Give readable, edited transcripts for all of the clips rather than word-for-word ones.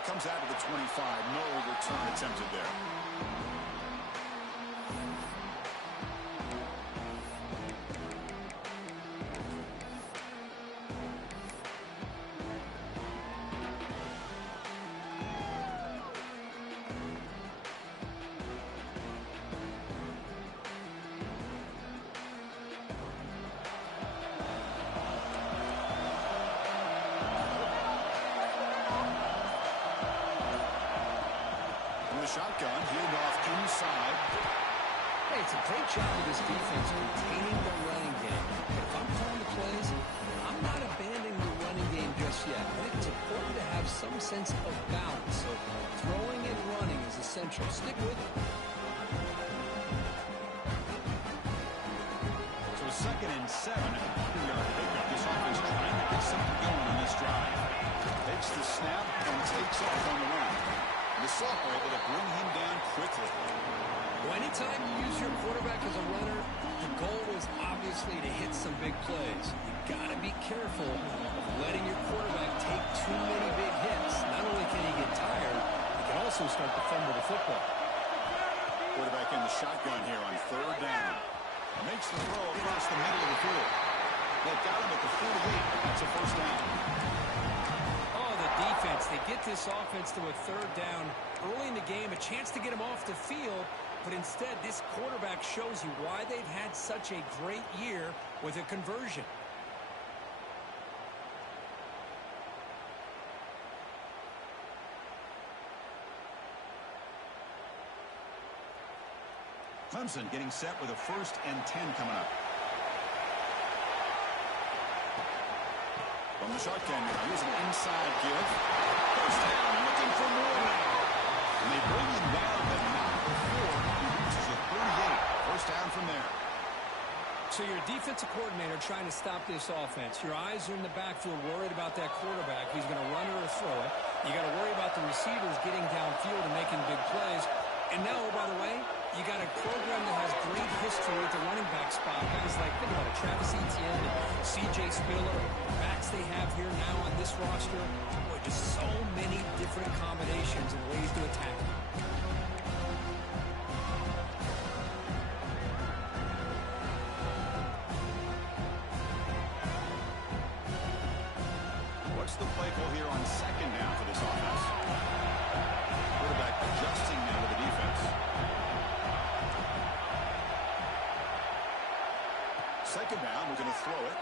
Play comes out to the 25. No return attempted there. Shotgun, healed off inside. Hey, it's a great job of this defense containing the running game. If I'm calling the plays, I'm not abandoning the running game just yet. I think it's important to have some sense of balance. So throwing and running is essential. Stick with it. So a 2nd and 7 at the 100-yard pickup. This offense trying to get something going on this drive. Takes the snap and takes off on the run. The sophomore able to bring him down quickly. Well, anytime you use your quarterback as a runner, the goal is obviously to hit some big plays. You've got to be careful of letting your quarterback take too many big hits. Not only can he get tired, he can also start to fumble the football. Quarterback in the shotgun here on 3rd down. Makes the throw across the middle of the field. They've got him at the 48. That's a 1st down. Defense, they get this offense to a 3rd down early in the game, a chance to get him off the field, but instead this quarterback shows you why they've had such a great year with a conversion. Clemson getting set with a 1st and 10 coming up. From the shotgun now, here's an inside give. 1st down, looking for more now. And they bring him down, but not before he reaches the 38. 1st down from there. So you're a defensive coordinator trying to stop this offense. Your eyes are in the backfield worried about that quarterback. He's going to run or throw it. You got to worry about the receivers getting downfield and making big plays. And now, oh, by the way, you got a program that has great history at the running back spot. Guys like, think about it, Travis Etienne and C.J. Spiller, backs they have here now on this roster. Boy, just so many different combinations and ways to attack them. What's the play call here on 2nd down for this offense? Quarterback adjusting now to the defense. 2nd down, we're going to throw it.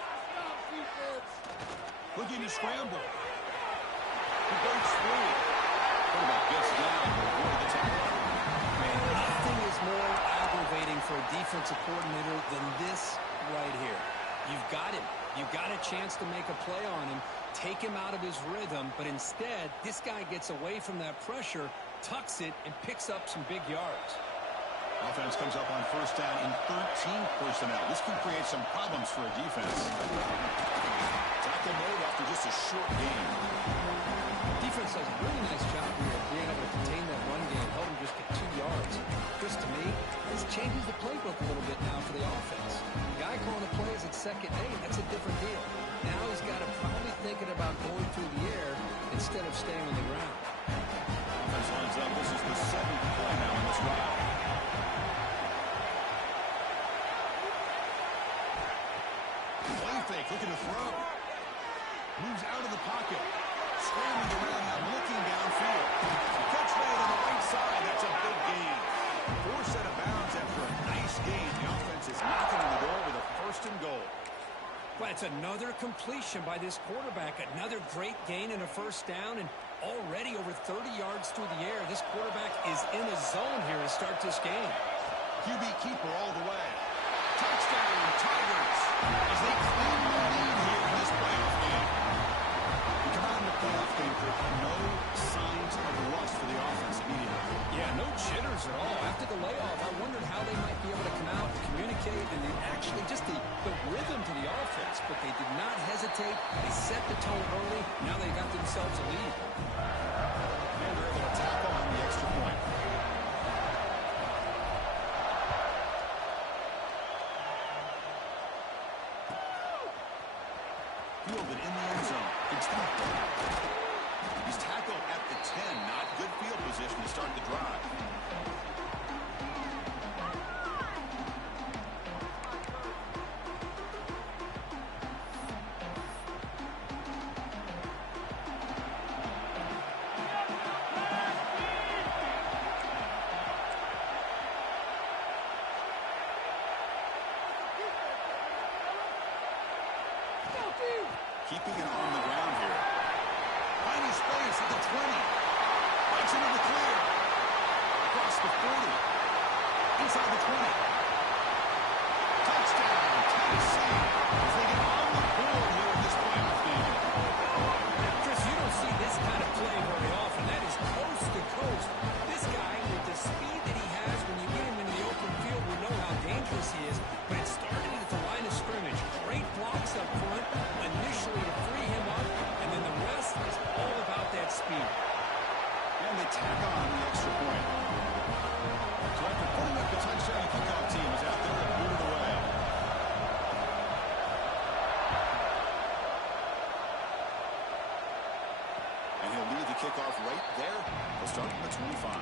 Looking to scramble. He breaks through. Quarterback gets down before the tackle. Man, nothing is more aggravating for a defensive coordinator than this right here. You've got him. You've got a chance to make a play on him, take him out of his rhythm, but instead, this guy gets away from that pressure, tucks it, and picks up some big yards. Offense comes up on 1st down in 13 personnel. This can create some problems for a defense. Tackle mode after just a short game. Defense does a really nice job here of being able to contain that run game, help him just get 2 yards. Just to me, this changes the playbook a little bit now for the offense. The guy calling the plays at 2nd and 8, that's a different deal. Now he's got to probably thinking about going through the air instead of staying on the ground. Offense lines up. This is the 7th play now in this round. Play fake, looking to throw. Moves out of the pocket. Scrambling around now, looking downfield. Catch made on the right side. That's a big gain. 4 set of bounds after a nice gain. The offense is knocking on the door with a 1st and goal. Well, it's another completion by this quarterback. Another great gain and a 1st down, and already over 30 yards through the air. This quarterback is in a zone here to start this game. QB keeper all the way. Touchdown, Tigers, as they claim the lead here in this playoff game. We come out in the playoff game with no signs of rust for the offense immediately. Yeah, no jitters at all. After the layoff, I wondered how they might be able to come out and communicate and actually just the rhythm to the offense, but they did not hesitate. They set the tone early. Now they got themselves a lead. And they're able to tackle on the extra point. Fielded in the end zone. It's not He's tackled at the 10. Not good field position to start the drive. Keeping it on the ground here. Finding space at the 20. Breaks into the clear. Across the 40. Inside the 20. Touchdown, Tennessee. As they get on the board here in this playoff game. Chris, you don't see this kind of play very often. That is coast to coast. This guy, with the speed that he has, when you get him in the open field, we know how dangerous he is. But it started at the line of scrimmage. Great blocks up front. Initially to free him up, and then the rest is all about that speed. And they tack on the extra point. So after putting up the touchdown, the kickoff team is out there and boot it away. And he'll lead the kickoff right there. He'll start from the 25.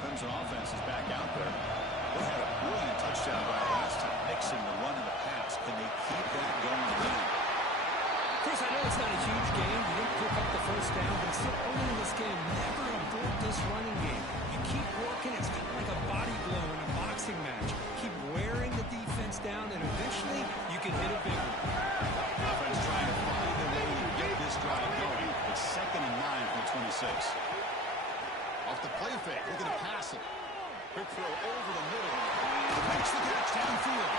Crimson offense is back out there. They had a brilliant touchdown drive last time, mixing the run and the pass. Can they keep that going again? Chris, I know it's not a huge game. You didn't pick up the first down, but still early in this game, never abort this running game. You keep working. It's kind of like a body blow in a boxing match. Keep wearing the defense down, and eventually you can hit a big one. Offense trying to find a way to get this drive going. It's 2nd and 9 from 26. Off the play fake, looking to pass it. Quick throw over the middle. Makes the catch downfield.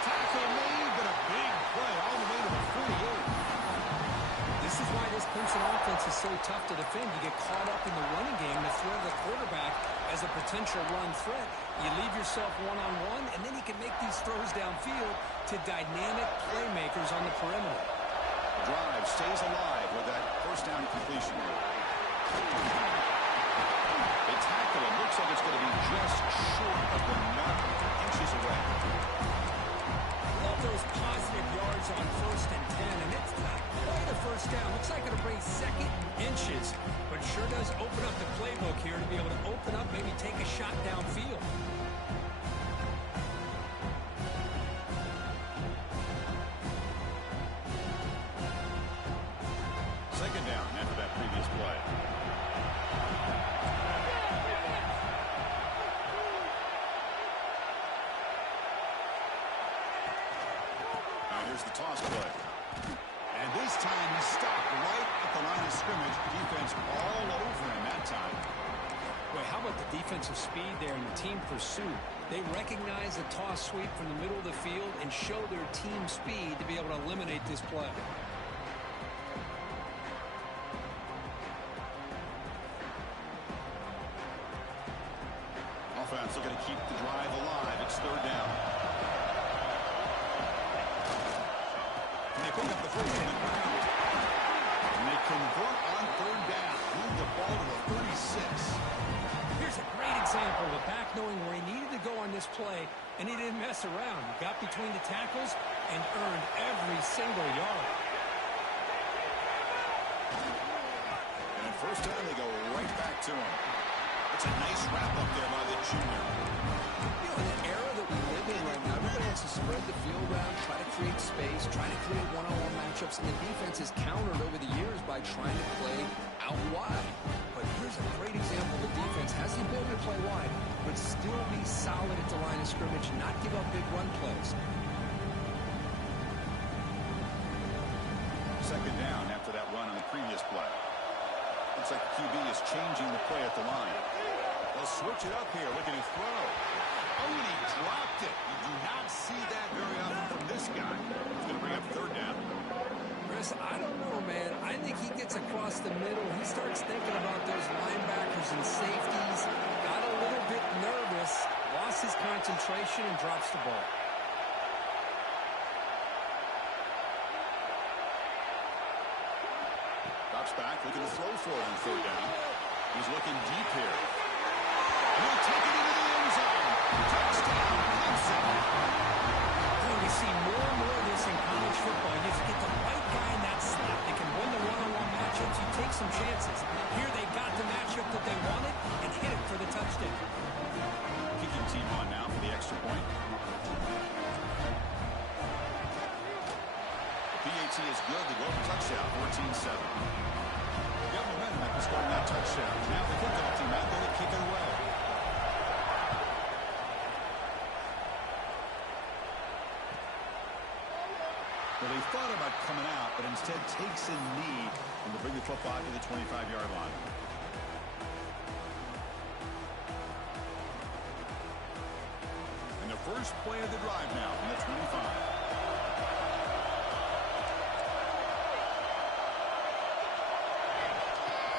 Tackle made, but a big play all the way to the 48. This is why this Clemson offense is so tough to defend. You get caught up in the running game to throw the quarterback as a potential run threat. You leave yourself one-on-one, and then you can make these throws downfield to dynamic playmakers on the perimeter. Drive stays alive with that first down completion. They tackle him. Looks like it's going to be just short of the mark, inches away. Love those positive yards on 1st and 10, and it's not quite a first down. Looks like it'll bring 2nd inches, but it sure does open up the playbook here to be able to open up, maybe take a shot downfield. Second down after that previous play. Here's the toss play. And this time he stopped right at the line of scrimmage. Defense all over him that time. Wait, how about the defensive speed there and the team pursuit? They recognize the toss sweep from the middle of the field and show their team speed to be able to eliminate this play. Offense looking to keep the drive alive. It's 3rd down. They pick up the first on the ground. And they convert on 3rd down. Move the ball to the 36. Here's a great example of a back knowing where he needed to go on this play, and he didn't mess around. He got between the tackles and earned every single yard. And at first down, they go right back to him. It's a nice wrap up there by the junior. You know, in the era that we live in right now, everybody wants to spread the field around, try to create space, try to create one-on-one matchups, and the defense has countered over the years by trying to play out wide. But here's a great example. The defense has the ability to play wide, but still be solid at the line of scrimmage, not give up big run plays. 2nd down after that run on the previous play. Looks like the QB is changing the play at the line. They'll switch it up here, looking to throw. Oh, and he dropped it. You do not see that very often from this guy. He's going to bring up 3rd down. Chris, I don't know, man. I think he gets across the middle. He starts thinking about those linebackers and safeties. Got a little bit nervous, lost his concentration, and drops the ball. Drops back, looking to throw for it on 3rd down. He's looking deep here. And he'll take it into the end zone. college football, you get the right guy in that slot that can win the one-on-one matchups. You take some chances. Here they got the matchup that they wanted and hit it for the touchdown. Kicking team on now for the extra point. The PAT is good. They go for touchdown, 14-7. Got momentum after scoring that touchdown. Now the kickoff team out there to kick it away. Well, they thought about coming out, but instead takes a knee and to bring the football to the 25-yard line. And the first play of the drive now from the 25.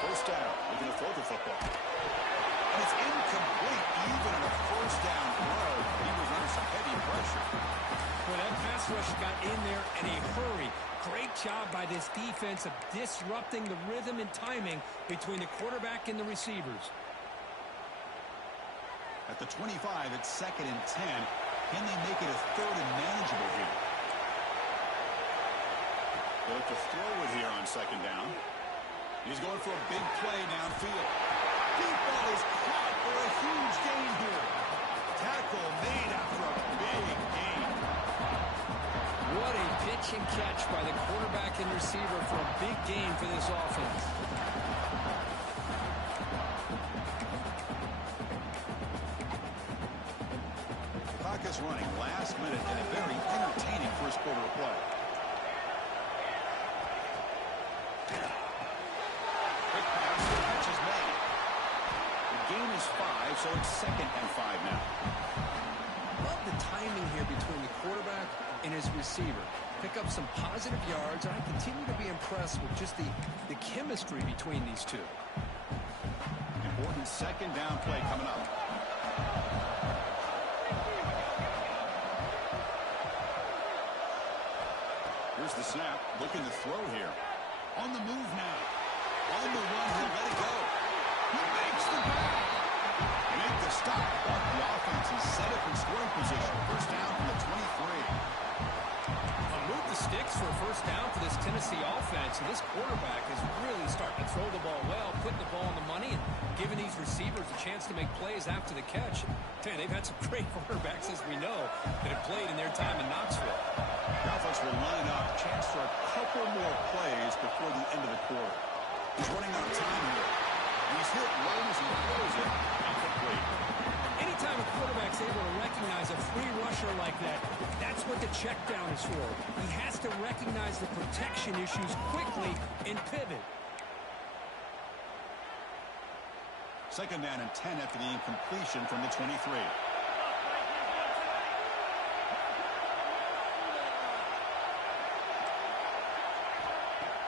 First down, looking to throw the football. And it's incomplete, even on a first down throw. He was under some heavy pressure. Well, that pass rush got in there in a hurry. Great job by this defense of disrupting the rhythm and timing between the quarterback and the receivers. At the 25, it's 2nd and 10. Can they make it a 3rd and manageable here? They look to throw it here on 2nd down. He's going for a big play downfield. Deep ball is caught for a huge gain here. Tackle made after a big gain. What a pitch and catch by the quarterback and receiver for a big gain for this offense. The clock is running last minute in a very entertaining first quarter of play. Quick pass, the catch is made. The gain is 5, so it's 2nd and 5 now. Love the timing here between the quarterback and his receiver. Pick up some positive yards, and I continue to be impressed with just the chemistry between these two. Important 2nd down play coming up. Here's the snap, looking to throw here. On the move now. On the run, he'll let it go. He makes the bag. Make the stop, but the offense is set up in scoring position. First down from the 23. Move the sticks for a first down for this Tennessee offense. And this quarterback is really starting to throw the ball well, putting the ball on the money, and giving these receivers a chance to make plays after the catch. Man, they've had some great quarterbacks, as we know, that have played in their time in Knoxville. The offense will line up. Chance for a couple more plays before the end of the quarter. He's running out of time here. He's hit low as he throws it. Incomplete. Anytime a quarterback's able to recognize a free rusher like that, that's what the check down is for. He has to recognize the protection issues quickly and pivot. 2nd down and 10 after the incompletion from the 23.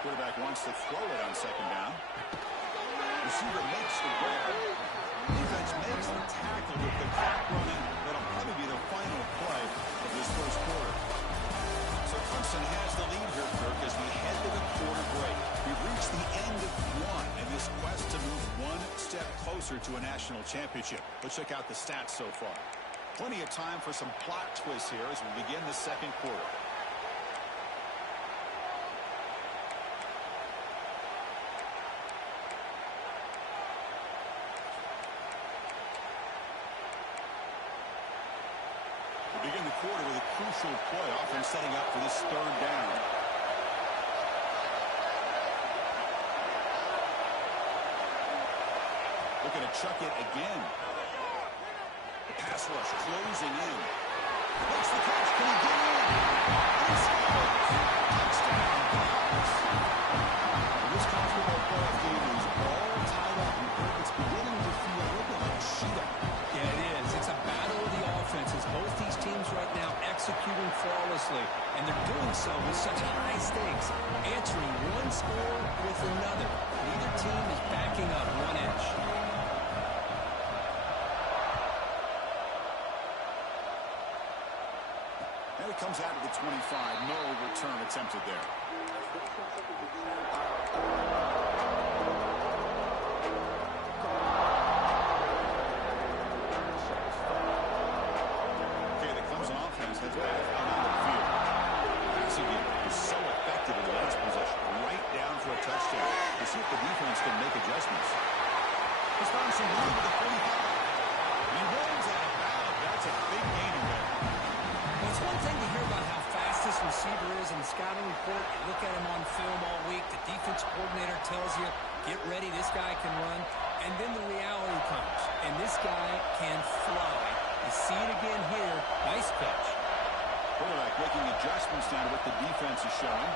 Quarterback wants to throw it on 2nd down. Receiver makes the grab. Defense makes the tackle with the clock running. That'll probably be the final play of this first quarter. So Clemson has the lead here, Kirk, as we head to the quarter break. We've reached the end of one in this quest to move one step closer to a national championship. Let's check out the stats so far. Plenty of time for some plot twists here as we begin the second quarter. Begin the quarter with a crucial play, offense setting up for this 3rd down. Looking to chuck it again. The pass rush closing in. Makes the catch. Can he get in? And he scores. Touchdown, Browns. This college football playoff game is all tied up. It's beginning to feel a little bit like a shootout. Yeah, it is. It's a battle of the offenses. Both these teams right now executing flawlessly, and they're doing so with such high stakes, answering one score with another. Neither team is backing up one inch. And it comes out of the 25. No return attempted there. Okay, the Clemson offense has back on the field. Pass again. He's found some room with the 45. He rolls out of bounds. That's a big gain there. Well, it's one thing to hear about how fast this receiver is in the scouting report. You look at him on film all week. The defense coordinator tells you, get ready, this guy can run. And then the reality comes. And this guy can fly. You see it again here. Nice catch. Quarterback making adjustments now to what the defense is showing.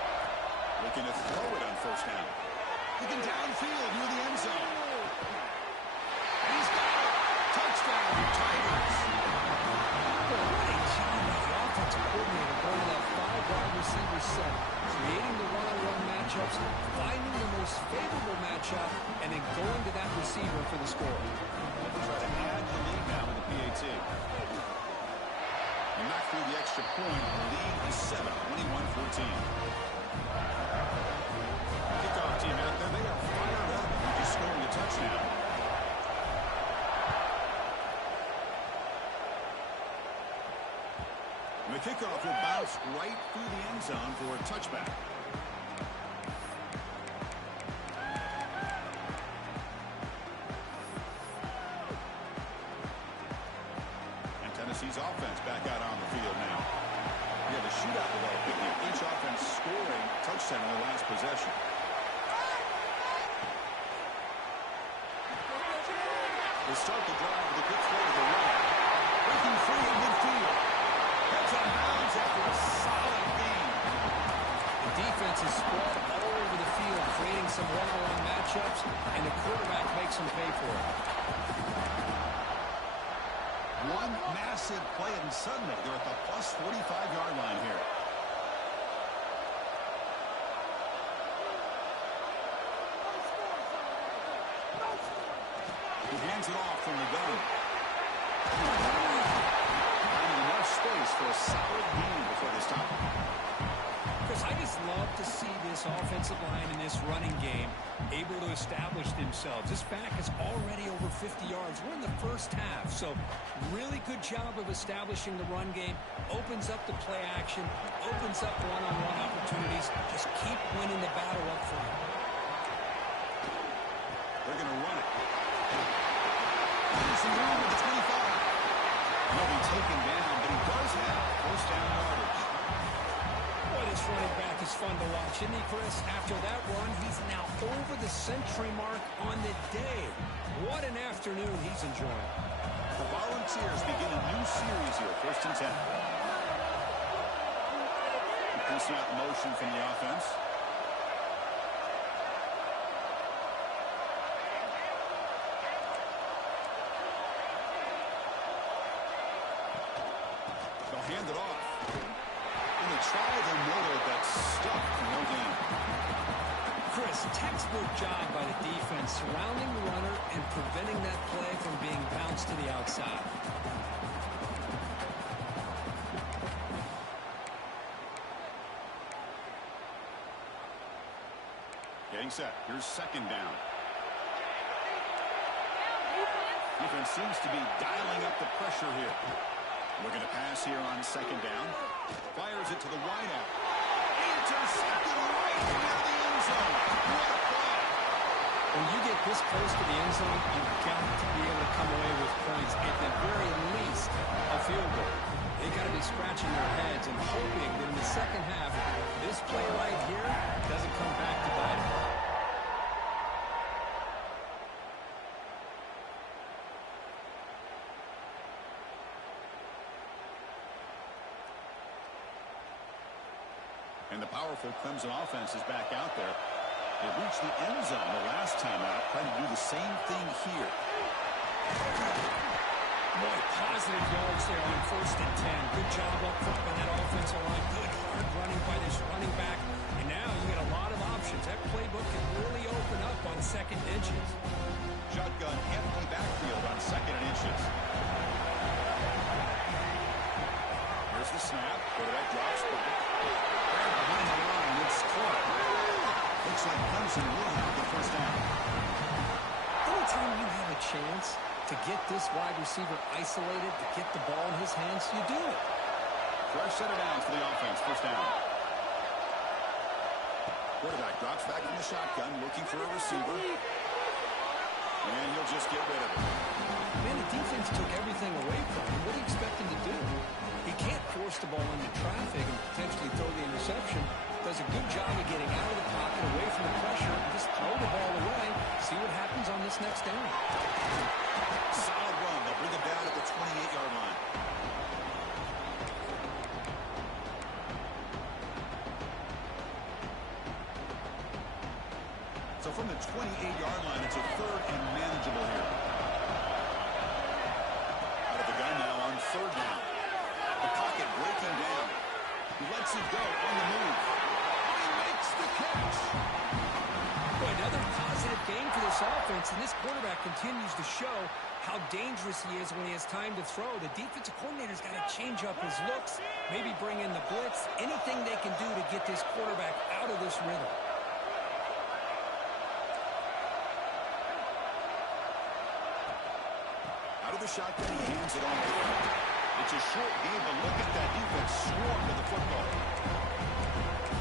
Looking to throw it on first down. Looking downfield near the end zone. And he's got it. Touchdown, Tigers. Well, what a job by the offensive coordinator going to that 5-wide receiver set, creating the one-on-one matchups, finding the most favorable matchup, and then going to that receiver for the score. They'll try to add the lead now with the PAT. And knock through the extra point. The lead is 7, 21-14. Kickoff team out there. They are fired up. They're just scoring a touchdown. And the kickoff will bounce right through the end zone for a touchback. And Tennessee's offense back out on the field now. We have a shootout developing here. Each offense scoring a touchdown in their last possession. They start the drive with a good throw to the right. Breaking free in midfield. Heads on bounds after a solid game. The defense is spread all over the field, creating some one-on-one matchups, and the quarterback makes them pay for it. One massive play, and suddenly they're at the plus 45-yard line here. He hands it off from the gun. Finding enough space for a solid gain before they stop. Chris, I just love to see this offensive line in this running game able to establish themselves. This back is already over 50 yards. We're in the first half, so really good job of establishing the run game. Opens up the play action, opens up one-on-one opportunities. Just keep winning the battle up front. They're going to run it. Some room at the 25. He'll be taken down, but he does have first down yardage. Boy, this running back is fun to watch, isn't he, Chris? After that run, he's now over the century mark on the day. What an afternoon he's enjoying. The Volunteers begin a new series here, 1st and 10. Piecing out motion from the offense. Hand it off. And they try the middle, but stuck. No gain. Chris, textbook job by the defense surrounding the runner and preventing that play from being bounced to the outside. Getting set. Here's second down. Defense seems to be dialing up the pressure here. Looking to pass here on second down. Fires it to the wideout. Intercepted right near the end zone. What a play. When you get this close to the end zone, you've got to be able to come away with points. At the very least, a field goal. They've got to be scratching their heads and hoping that in the second half, this play right here doesn't come back to bite them. And the powerful Clemson offense is back out there. They reached the end zone the last time out, trying to do the same thing here. Boy, positive yards there on 1st and 10. Good job up front by that offensive line. Good hard running by this running back. And now you get a lot of options. That playbook can really open up on second inches. Shotgun empty backfield on second and inches. Here's the snap. Quarterback drops back. Behind the line, it's caught. Looks like Clemson will have the first down. Anytime you have a chance to get this wide receiver isolated, to get the ball in his hands, you do it. Fresh set of downs for the offense. First down. Quarterback drops back in the shotgun, looking for a receiver. And he'll just get rid of it. Man, the defense took everything away from him. What do you expect him to do? He can't force the ball into traffic and potentially throw the interception. Does a good job of getting out of the pocket, away from the pressure, and just throw the ball away. See what happens on this next down. Solid run. They'll bring it down at the 28-yard line. So from the 28-yard line, it's a third and manageable here. Out of the gun now on third down. The pocket breaking down. He lets it go on the move. He makes the catch. Boy, another positive game for this offense, and this quarterback continues to show how dangerous he is when he has time to throw. The defensive coordinator's got to change up his looks, maybe bring in the blitz, anything they can do to get this quarterback out of this rhythm. Out of the shotgun, he hands it off. It's a short game, but look at that defense swarm to the football.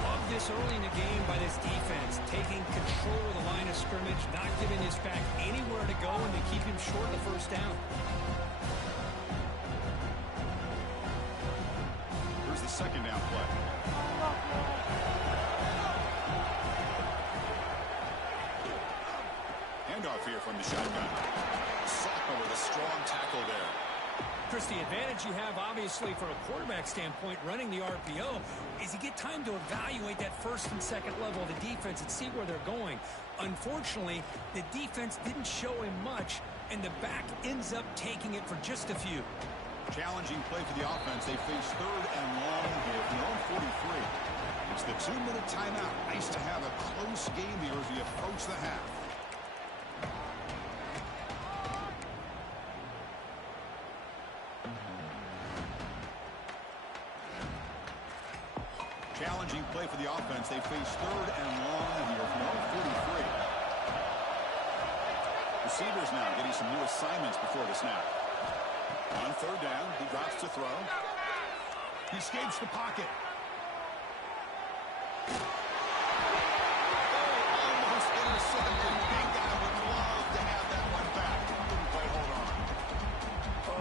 Love this early in the game by this defense, taking control of the line of scrimmage, not giving his back anywhere to go, and to keep him short of the first down. Here's the second down play. Handoff here from the shotgun. Soccer with a strong tackle there. Chris, the advantage you have, obviously, from a quarterback standpoint, running the RPO, is you get time to evaluate that first and second level of the defense and see where they're going. Unfortunately, the defense didn't show him much, and the back ends up taking it for just a few. Challenging play for the offense. They face third and long here from their own 43. It's the 2-minute timeout. Nice to have a close game here as we approach the half. Challenging play for the offense. They face third and long here from their own 43. Receivers now getting some new assignments before the snap. On third down, he drops to throw. He escapes the pocket. Almost intercepted. Big guy would love to have that one back. Couldn't quite hold on.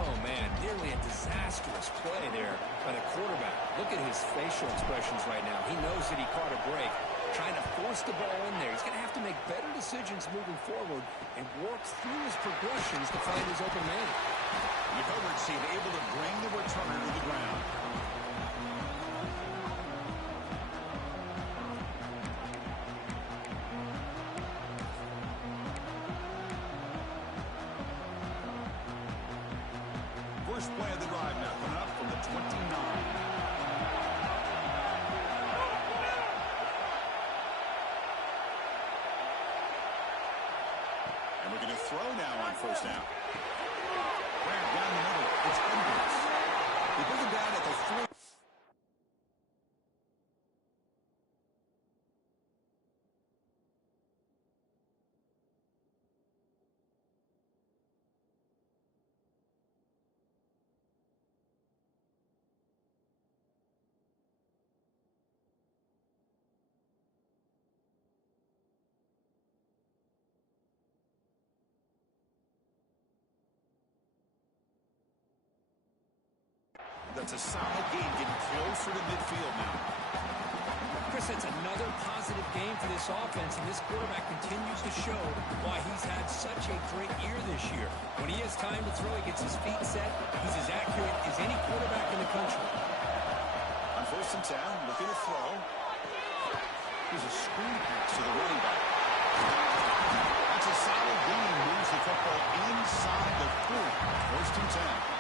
Oh, man, nearly a disastrous play there by the quarterback. Look at his facial expressions right now. He knows that he caught a break, trying to force the ball in there. He's going to have to make better decisions moving forward and work through his progressions to find his open man. The coverage team able to bring the returner to the ground. First play of the drive now coming up from the 29. And we're going to throw now on first down. Down the middle, it's Edwards. They bring him down at the 3. That's a solid game, getting closer to midfield now. Chris, that's another positive game for this offense, and this quarterback continues to show why he's had such a great year this year. When he has time to throw, he gets his feet set. He's as accurate as any quarterback in the country. On first and 10, looking to throw. Here's a screen pass to the running back. That's a solid game, moves the football inside the 40. First and 10.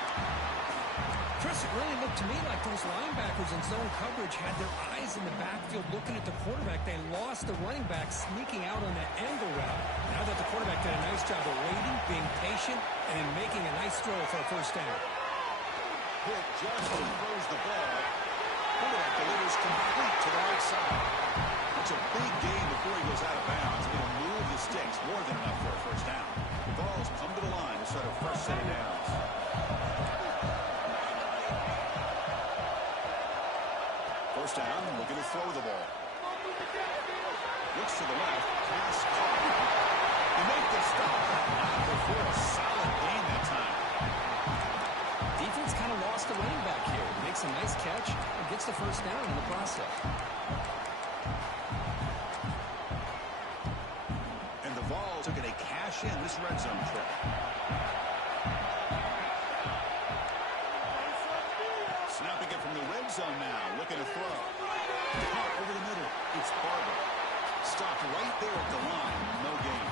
Chris, it really looked to me like those linebackers in zone coverage had their eyes in the backfield looking at the quarterback. They lost the running back sneaking out on that angle route. Now that the quarterback did a nice job of waiting, being patient, and making a nice throw for a first down. Pitt just throws the ball. Quarterback delivers complete to the right side. It's a big gain before he goes out of bounds. He's going to move the sticks more than enough for a first down. The ball's come to the line to start a fresh set of downs. First down, looking to throw the ball. Looks to the left, pass caught. They make the stop. Before gets the first down in the process. And the Vols are going to cash in this red zone trip. Snapping it from the red zone now, looking to throw. Caught over the middle. It's Barber. Stopped right there at the line. No gain.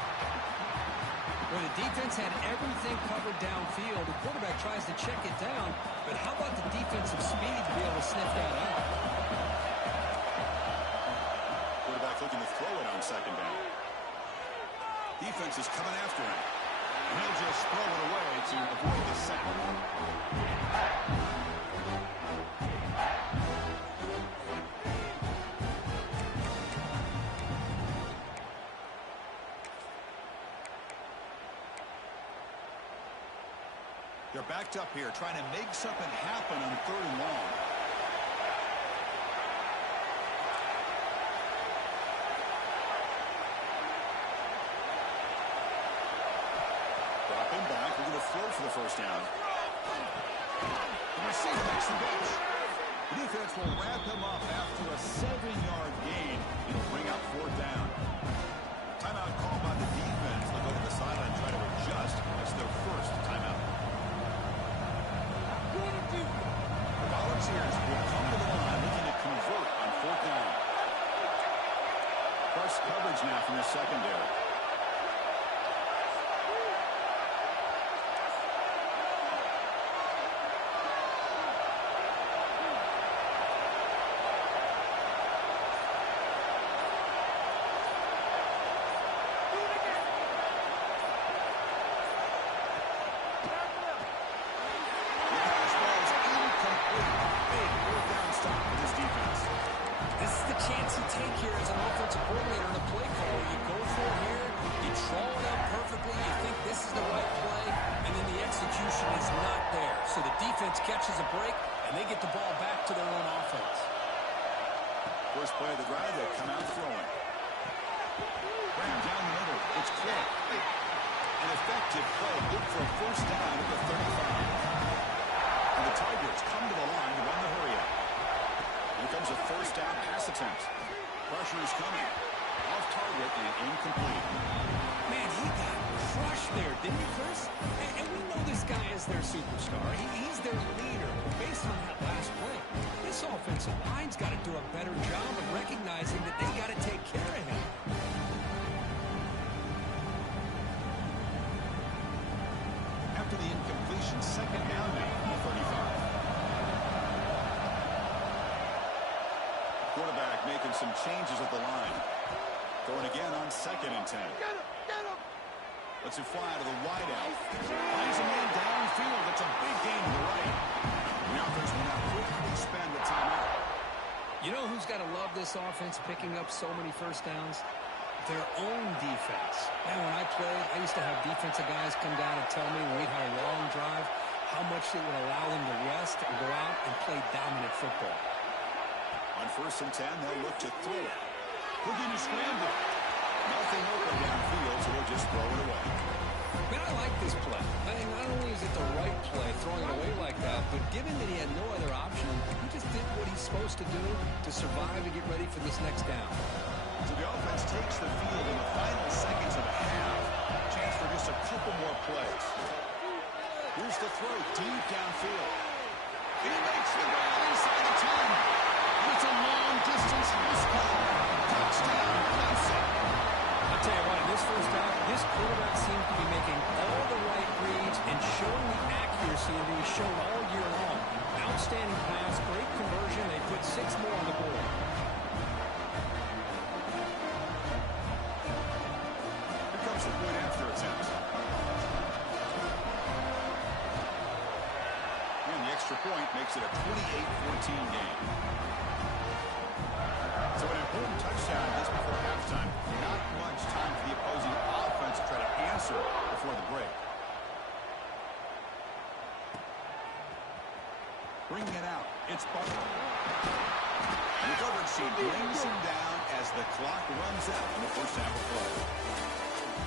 Well, the defense had everything covered downfield. The quarterback tries to check it down, but how about the defensive speed to be able to sniff that out? Quarterback looking to throw it on second down. Defense is coming after him. And he'll just throw it away to avoid the sack. They're backed up here, trying to make something happen on 3rd and long. Dropping back, we're going to throw for the first down. The receiver makes the catch. The defense will wrap him up after a 7-yard gain. It'll bring out 4th down. Timeout called by the defense. They'll go to the sideline and try to adjust. That's their first timeout. The Volunteers will come to the line looking to convert on 4th down. Press coverage now from the secondary. Catches a break, and they get the ball back to their own offense. First play of the drive, they come out throwing. Ram down the middle. It's clear. An effective play. Good for a first down at the 35. And the Tigers come to the line to run the hurry-up. Here comes a first down pass attempt. Pressure is coming. Off target and incomplete. Man, he got crushed there, didn't he, Chris? And we know this guy is their superstar. He's their leader. Based on that last play, this offensive line's got to do a better job of recognizing that they got to take care of him. After the incompletion, second down now on the 35. Quarterback making some changes at the line. Going again on 2nd and 10. Get him! Lets it fly to the wideout. Finds a man downfield. That's a big gain to the right. The offense will now quickly spend the timeout. You know who's got to love this offense picking up so many first downs? Their own defense. Man, when I played, I used to have defensive guys come down and tell me when we had a long drive how much it would allow them to rest and go out and play dominant football. On 1st and 10, they'll look to throw it. Looking to scramble. Nothing open downfield, so they'll just throw it away. Man, I like this play. I mean, not only is it the right play, throwing it away like that, but given that he had no other option, he just did what he's supposed to do to survive and get ready for this next down. So the offense takes the field in the final seconds of the half. Chance for just a couple more plays. Here's the throw, deep downfield. And he makes the grab inside the 10. And it's a long-distance rescue. Touchdown, Clemson. I'll tell you what, in this first half, this quarterback seems to be making all the right reads and showing the accuracy that he's shown all year long. Outstanding pass, great conversion. They put 6 more on the board. Here comes the point after attempt. And the extra point makes it a 28-14 game. So an important touchdown just before halftime. Not much time for the opposing offense to try to answer before the break. Bringing it out. It's Butler. And the coverage team brings him down as the clock runs out in the first half of play.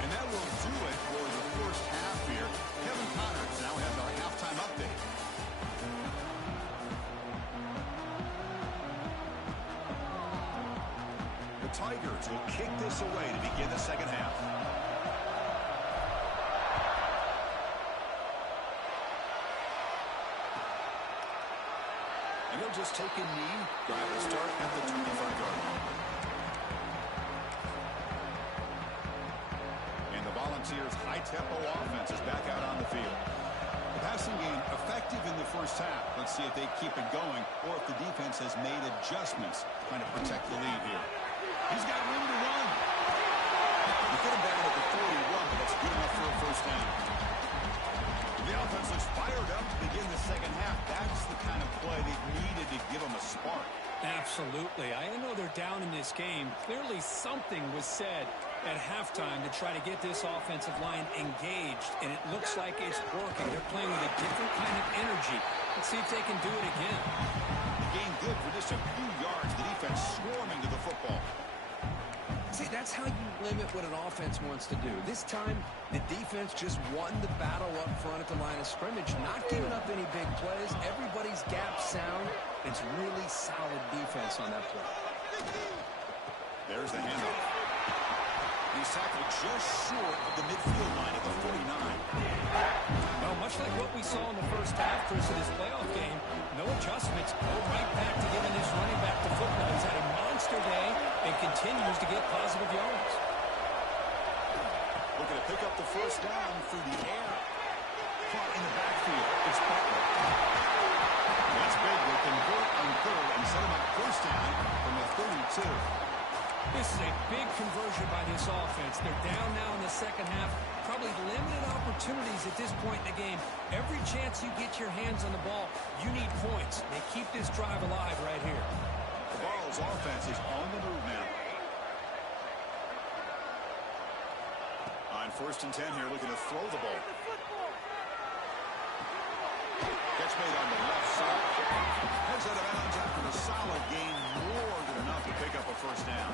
And that will do it for the first half here. Kevin Connors now has our halftime update. Tigers will kick this away to begin the second half. And he'll just take a knee, grab a start at the 25-yard line. And the Volunteers' high-tempo offense is back out on the field. The passing game effective in the first half. Let's see if they keep it going or if the defense has made adjustments trying to protect the lead here. He's got room to run. He could have batted at the 41, but that's good enough for a first down. The offense looks fired up to begin the second half. That's the kind of play they needed to give them a spark. Absolutely. I know they're down in this game. Clearly something was said at halftime to try to get this offensive line engaged, and it looks like it's working. They're playing with a different kind of energy. Let's see if they can do it again. The game good for just a few yards. The defense swarming to the football. See, that's how you limit what an offense wants to do. This time, the defense just won the battle up front at the line of scrimmage, not giving up any big plays. Everybody's gap sound. It's really solid defense on that play. There's the handoff. He's tackled just short of the midfield line at the 49. Well, much like what we saw in the first half, Chris, of this playoff game, no adjustments. Go right back to giving this running back the football. He's had a monster day and continues to get positive yards. Looking to pick up the first down through the air. Caught in the backfield. It's Butler. That's big. They convert on third and set him up first down from the 32. This is a big conversion by this offense. They're down now in the second half. Probably limited opportunities at this point in the game. Every chance you get your hands on the ball, you need points. They keep this drive alive right here. The Vols offense is on the move now. On 1st and 10 here, looking to throw the ball. Catch made on the left side. Heads out of bounds after the solid gain, more than enough to pick up a first down.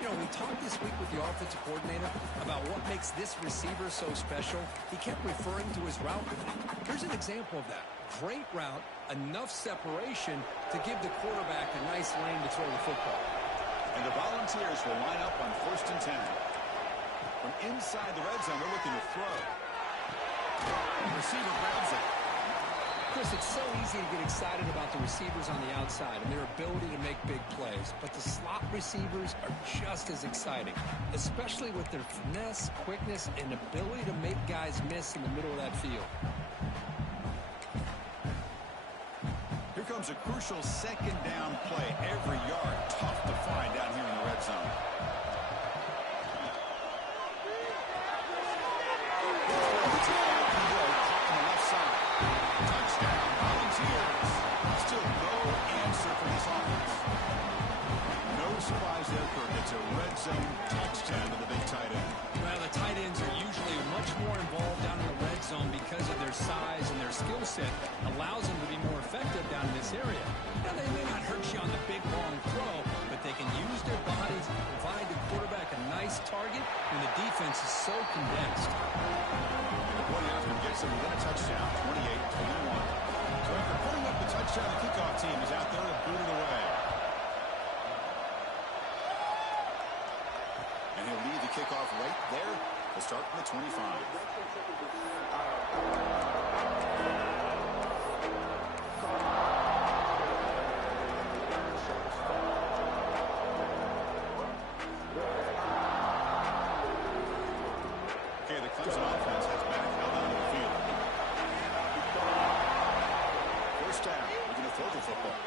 You know, we talked this week with the offensive coordinator about what makes this receiver so special. He kept referring to his route. Here's an example of that. Great route, enough separation to give the quarterback a nice lane to throw the football. And the Volunteers will line up on 1st and 10. From inside the red zone, they're looking to throw. The receiver grabs it. Chris, it's so easy to get excited about the receivers on the outside and their ability to make big plays, but the slot receivers are just as exciting, especially with their finesse, quickness, and ability to make guys miss in the middle of that field. Here comes a crucial second down play. Every yard tough to find down here in the red zone. It's a red zone touchdown to the big tight end. Well, the tight ends are usually much more involved down in the red zone because of their size and their skill set allows them to be more effective down in this area. Now, they may not hurt you on the big, long throw, but they can use their bodies to provide the quarterback a nice target when the defense is so condensed. And the 49ers gets them within a touchdown, 28-21. So after putting up the touchdown, the kickoff team is out there to boot it away. And he'll lead the kickoff right there to start from the 25. Okay, the Clemson offense has back held onto the field. First down, looking to throw the football.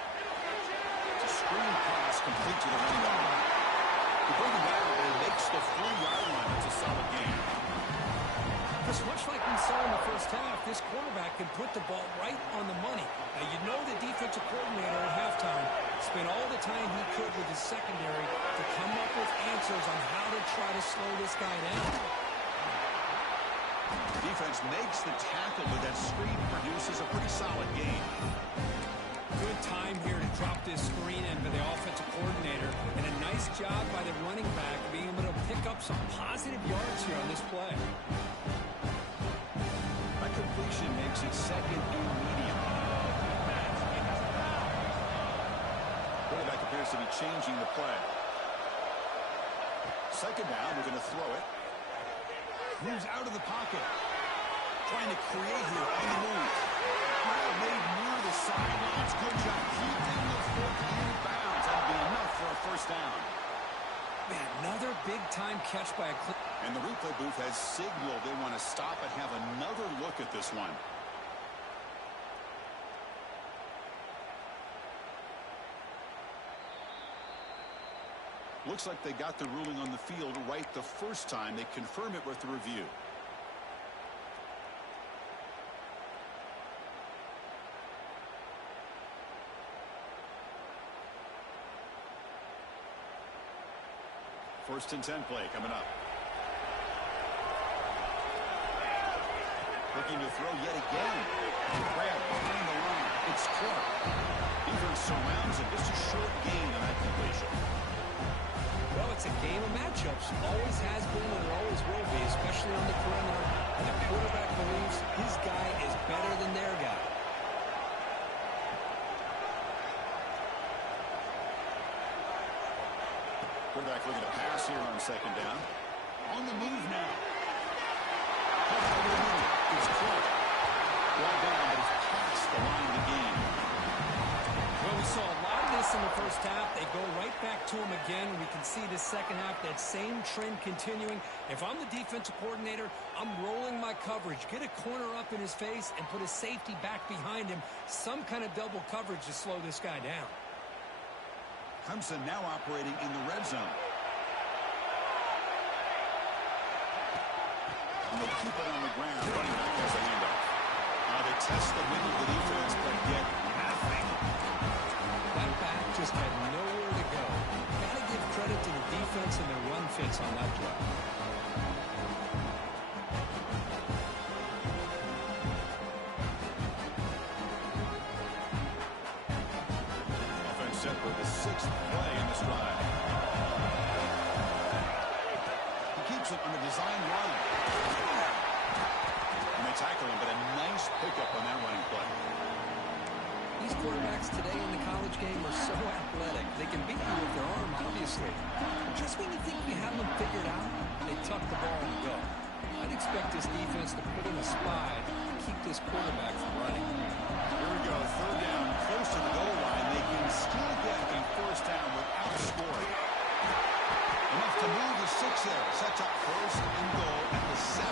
It's a screen pass complete to the running back. He brings him down, and he makes the 3-yard line. That's a solid game. Just much like we saw in the first half, this quarterback can put the ball right on the money. Now, you know the defensive coordinator at halftime spent all the time he could with his secondary to come up with answers on how to try to slow this guy down. Defense makes the tackle, but that screen produces a pretty solid gain. Good time here to drop this screen in for the offensive coordinator, and a nice job by the running back being able to pick up some positive yards here on this play. That completion makes it second and medium. Quarterback appears to be changing the play. second down. We're going to throw it. Moves out of the pocket. Trying to create here on the move. Grab made near the sidelines. Good job keeping the foot in bounds. That'll be enough for a first down. Man, another big-time catch by a clip. And the replay booth has signaled they want to stop and have another look at this one. Looks like they got the ruling on the field right the first time. They confirm it with the review. First and 10 play coming up. Looking to throw yet again. Grab behind the line. It's Clark. Defense surrounds him. Just a short gain on that completion. Well, it's a game of matchups. Always has been and it always will be, especially on the perimeter. And the quarterback believes his guy is better than their guy. Quarterback looking to pass here on second down. On the move now. It's Clark. Brought down, but he's past the line of the game. Well, we saw a lot of this in the first half. They go right back to him again. We can see the second half, that same trend continuing. If I'm the defensive coordinator, I'm rolling my coverage. Get a corner up in his face and put a safety back behind him. Some kind of double coverage to slow this guy down. Clemson now operating in the red zone. And they'll keep it on the ground. Running back has the handoff. Now they test the middle of the defense, but get nothing. That back just had nowhere to go. Got to give credit to the defense and their run fits on that play. Offense set for the 6th play in this drive. He keeps it on the design run. And they tackle him, but a nice pickup on that running play. These quarterbacks today in the college game are so athletic. They can beat you with their arm, obviously. Just when you think you have them figured out, they tuck the ball and go. I'd expect this defense to put in a spy to keep this quarterback from running. Here we go, third down, close to the goal line. They can still get a first down without scoring. Enough to move the 6 there. Sets up first and goal at the 7.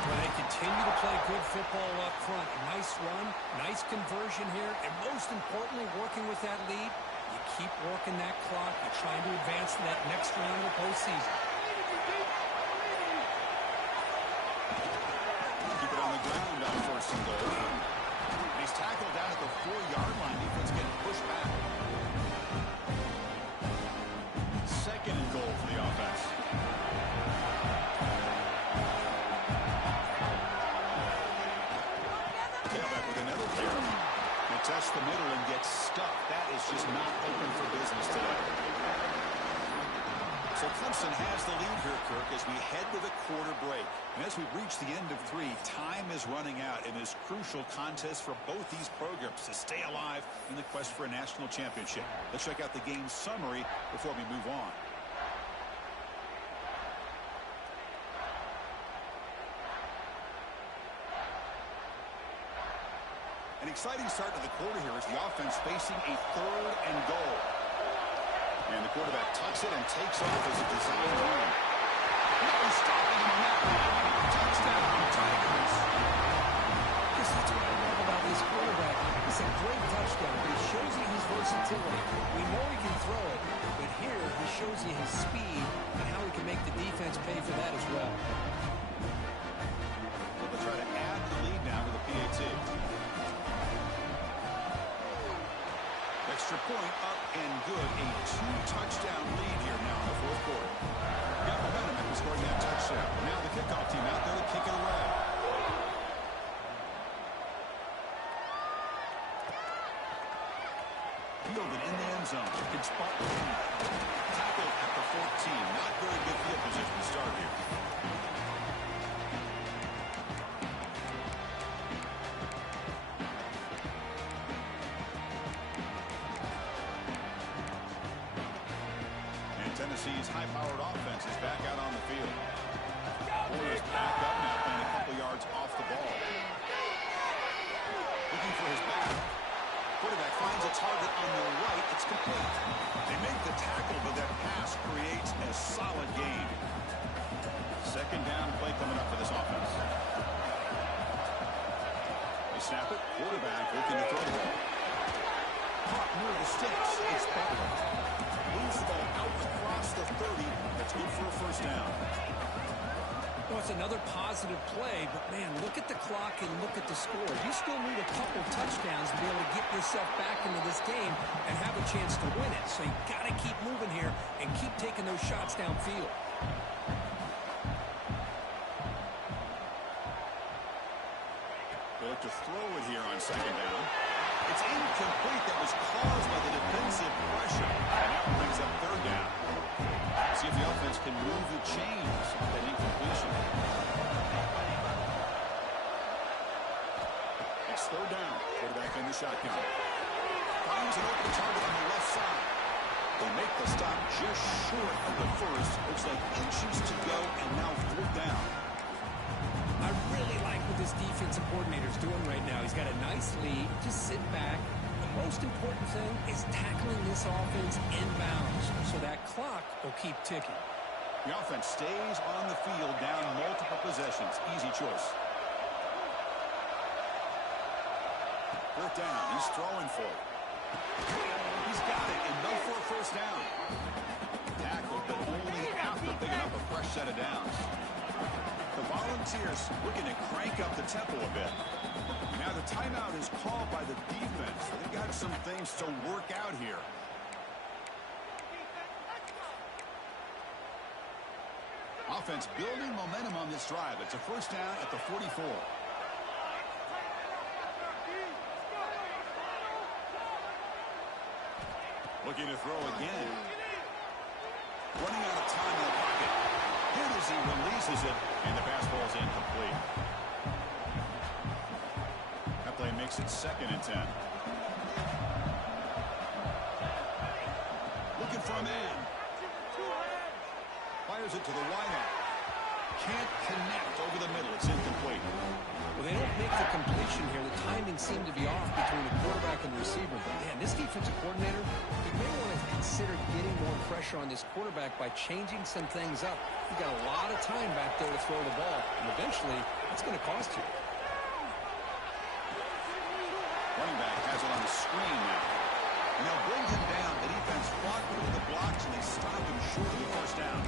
Well, they continue to play good football up front. Nice run, nice conversion here, and most importantly, working with that lead, you keep working that clock. You're trying to advance to that next round of the postseason. Keep it on the ground on first and goal. And he's tackled down at the 4-yard line. Defense getting pushed back. Second and goal for the offense. Tailback with another carry. They test the middle and get stuck. That is just not open for business today. So Clemson has the lead here, Kirk, as we head to the quarter break. And as we reach the end of 3, time is running out in this crucial contest for both these programs to stay alive in the quest for a national championship. Let's check out the game summary before we move on. An exciting start to the quarter here as the offense facing a 3rd and goal. And the quarterback tucks it and takes off as a design run. No stopping him on that one. Touchdown, Tigers. Yes, that's what I love about this quarterback. It's a great touchdown, but it shows you his versatility. We know he can throw it, but here he shows you his speed and how he can make the defense pay for that as well. They'll try to add the lead now to the PAT. Extra point up and good. A 2-touchdown lead here now in the 4th quarter. Got momentum after scoring that touchdown. Now the kickoff team out there to kick it away. Fielded in the end zone. It's Bartlett. Tackled at the 14. Not very good field position to start here. Tennessee's high-powered offense is back out on the field. Warner's back up now, playing a couple yards off the ball. Looking for his back. Quarterback finds a target on the right. It's complete. They make the tackle, but that pass creates a solid gain. Second down play coming up for this offense. They snap it. Quarterback looking to throw the ball. Caught near the sticks. It's Butler. Moves the ball out across the 30. That's good for a first down. Well, it's another positive play, but, man, look at the clock and look at the score. You still need a couple touchdowns to be able to get yourself back into this game and have a chance to win it. So you've got to keep moving here and keep taking those shots downfield. They look to throw it here on second down. It's incomplete. That was caused by the defensive pressure. And that brings up third down. See if the offense can move the chains with that incompletion. It's third down. Quarterback in the shotgun. Finds an open target on the left side. They make the stop just short of the first. Looks like inches to go, and now fourth down. I really like what this defensive coordinator is doing right now. He's got a nice lead. Just sit back. The most important thing is tackling this offense inbounds so that clock will keep ticking. The offense stays on the field down multiple possessions. Easy choice. Fourth down. He's throwing for it. He's got it, and no for a first down. Tackled, but only after picking up a fresh set of downs. The Volunteers looking to crank up the tempo a bit. Now the timeout is called by the defense. They've got some things to work out here. Offense building momentum on this drive. It's a first down at the 44. Looking to throw again. Running out of time in the pocket. Hit as he releases it, and the pass ball is incomplete. That play makes it 2nd and 10. Looking for a man. Fires it to the wideout. Can't connect over the middle. It's incomplete. Well, they don't make the completion here. The timing seemed to be off between the quarterback and the receiver. But, man, this defensive coordinator, he may want to consider getting more pressure on this quarterback by changing some things up. You've got a lot of time back there to throw the ball, and eventually it's going to cost you. Running back has it on the screen now. And they'll bring him down. The defense fought through the blocks, and they stopped him short of the first down.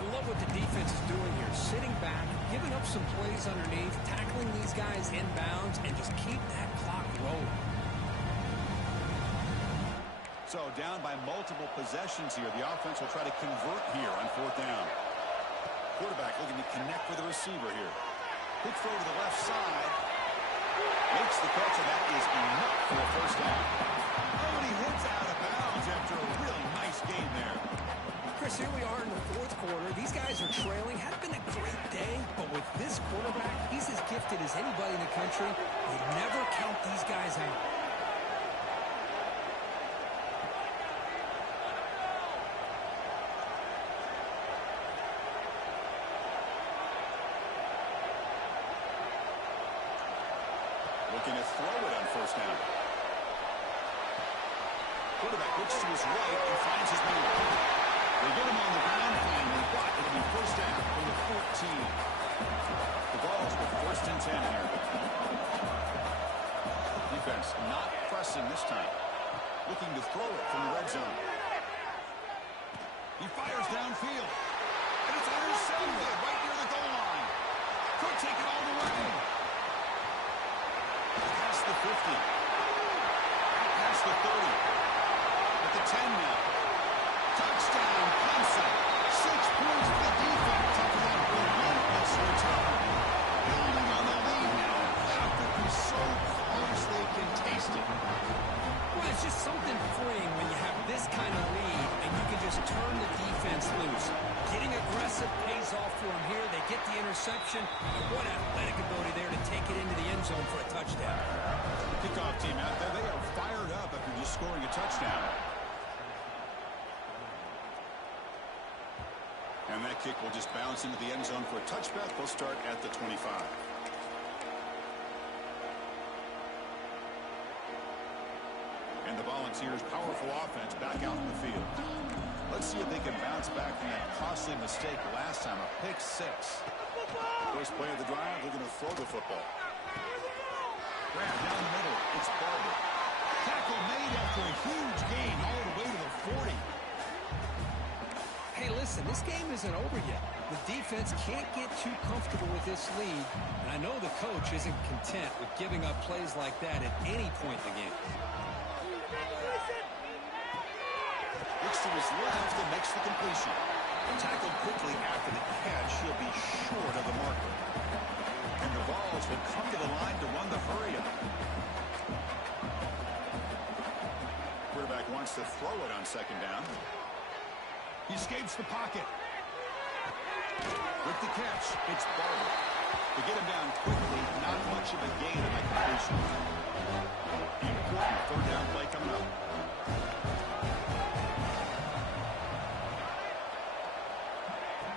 I love what the defense is doing here. Sitting back, giving up some plays underneath, tackling these guys inbounds, and just keep that clock rolling. So down by multiple possessions here. The offense will try to convert here on fourth down. Quarterback looking to connect with the receiver here. Quick throw to the left side. Makes the catch, and that is enough for a first down. Oh, and he hits out of bounds after a really nice game there. Chris, here we are in the fourth quarter. These guys are trailing. Had been a great day, but with this quarterback, he's as gifted as anybody in the country. You never count these guys out. Looking to throw it on first down. Quarterback looks to his right and finds his man. They get him on the ground finally, but it'll be first down from the 14. The Vols with 1st and 10 here. Defense not pressing this time. Looking to throw it from the red zone. He fires downfield. And it's intercepted right near the goal line. Could take it all the way. Past the 50. Past the 30. At the 10 now. Touchdown, Clemson. 6 points for the defense after that relentless return. Building on the lead now. Playoff victory so close they can taste it. Well, it's just something freeing when you have this kind of lead and you can just turn the defense loose. Getting aggressive pays off for them here. They get the interception. And what athletic ability there to take it into the end zone for a touchdown. Kickoff team out there, they are fired up after just scoring a touchdown. And that kick will just bounce into the end zone for a touchback. They'll start at the 25. And the Volunteers' powerful offense back out in the field. Let's see if they can bounce back from that costly mistake last time, a pick 6. First play of the drive, they're going to throw the football. Grab down the middle. It's Barber. Tackle made after a huge gain all the way to the 40. Hey, listen, this game isn't over yet. The defense can't get too comfortable with this lead, and I know the coach isn't content with giving up plays like that at any point in the game. Looks to his left and makes the completion. Tackled quickly after the catch. He'll be short of the marker. And the Vols will come to the line to run the hurry up. Quarterback wants to throw it on second down. He escapes the pocket. With the catch, it's Barber. To get him down quickly, not much of a gain on that completion. The important third down play coming up.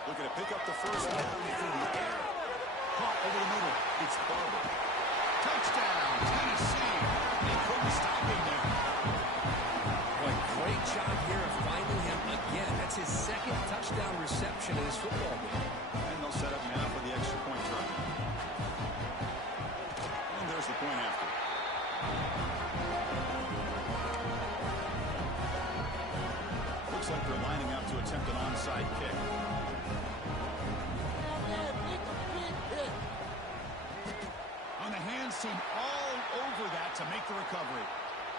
Looking to pick up the first down through the air. Caught over the middle. It's Barber. Touchdown, Tennessee. They couldn't stop him there. Boy, great job here of finding him again. That's his second touchdown reception in this football game. And they'll set up now for the extra point try. And there's the point after. Looks like they're lining up to attempt an onside kick. On the hands team all over that to make the recovery.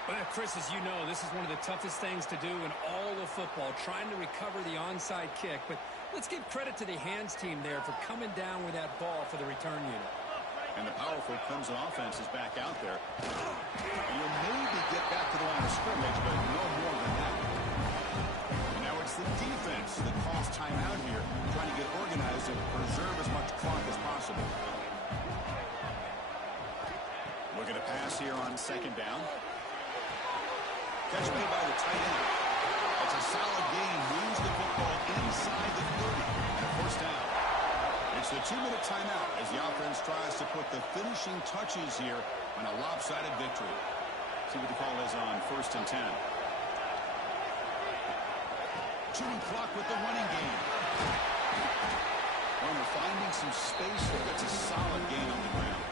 Well, Chris, as you know, this is one of the toughest things to do in all of football, trying to recover the onside kick. But let's give credit to the hands team there for coming down with that ball for the return unit. And the powerful Clemson offense is back out there. And you'll maybe get back to the line of scrimmage, but no more than that. And now it's the defense that calls timeout here, trying to get organized and preserve as much clock as possible. Looking to pass here on second down. Catch made by the tight end. That's a solid gain. Moves the football inside the 30. And a first down. It's the 2-minute timeout as the offense tries to put the finishing touches here on a lopsided victory. See what the call is on 1st and 10. Chewing clock with the running game. When they're finding some space there, that's a solid gain on the ground.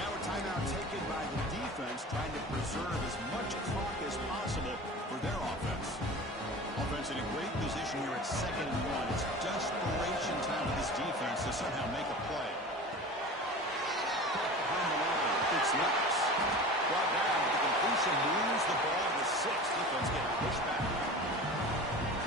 Now a timeout taken by the defense, trying to preserve as much clock as possible for their offense. Offense in a great position here at 2nd and 1. It's desperation time for this defense to somehow make a play. Behind the line, it's Knox. Brought down, but the completion moves the ball to the 6. Defense getting pushed back.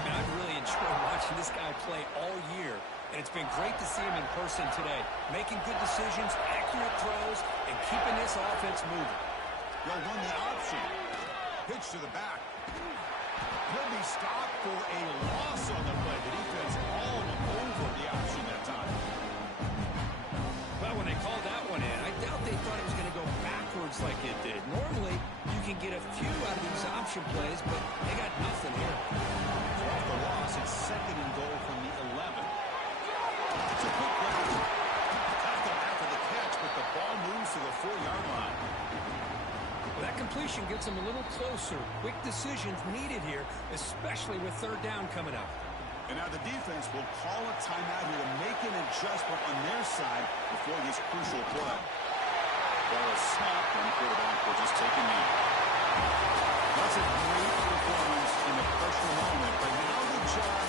Man, I've really enjoyed watching this guy play all year, and it's been great to see him in person today, making good decisions, accurate throws, and keeping this offense moving. They'll run the option. Pitch to the back. He'll be stopped for a loss on the play. The defense all over the option that time. Well, when they called that one in, I doubt they thought it was going to go backwards like it did. Normally, you can get a few out of these option plays, but they got nothing here. Off the loss, it's 2nd and goal from the 11. It's a quick grab. Tackle after the catch, but the ball moves to the 4-yard line. Well, that completion gets them a little closer. Quick decisions needed here, especially with 3rd down coming up. And now the defense will call a timeout here to make an adjustment on their side before this crucial play. Ball is snapped, and the quarterback will just take a knee. That's a great performance in a pressure moment, but now the job